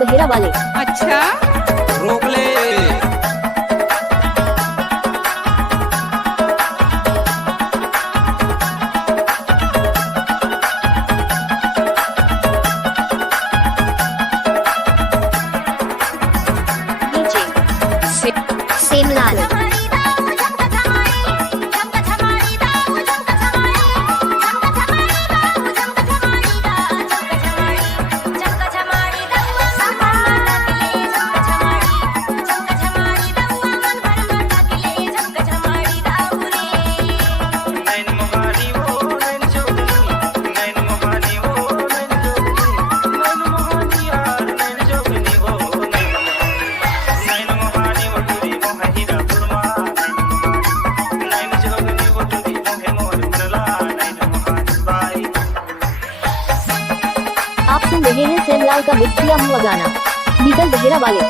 बहेरा वाले। अच्छा रोक ले। सेमलाल आप सुन रहे हैं सेमलाल का मिक्स किया हुआ गाना मीतल बहेरा वाले।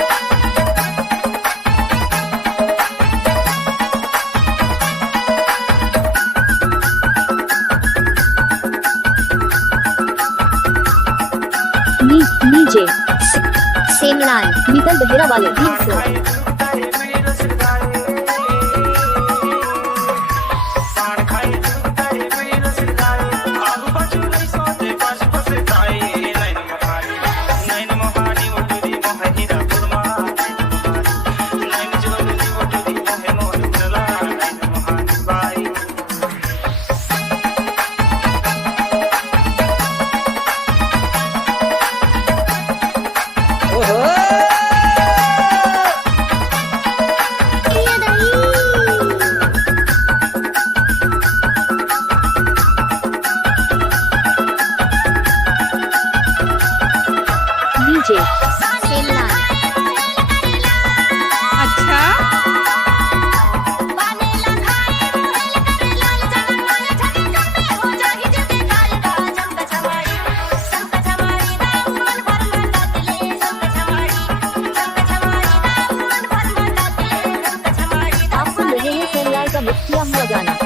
नीचे सेमलाल मीतल बहेरा वाले गीत से। सेमलाल अच्छा आप सुन रहे हैं सेमलाल का मिक्स किया हुआ गाना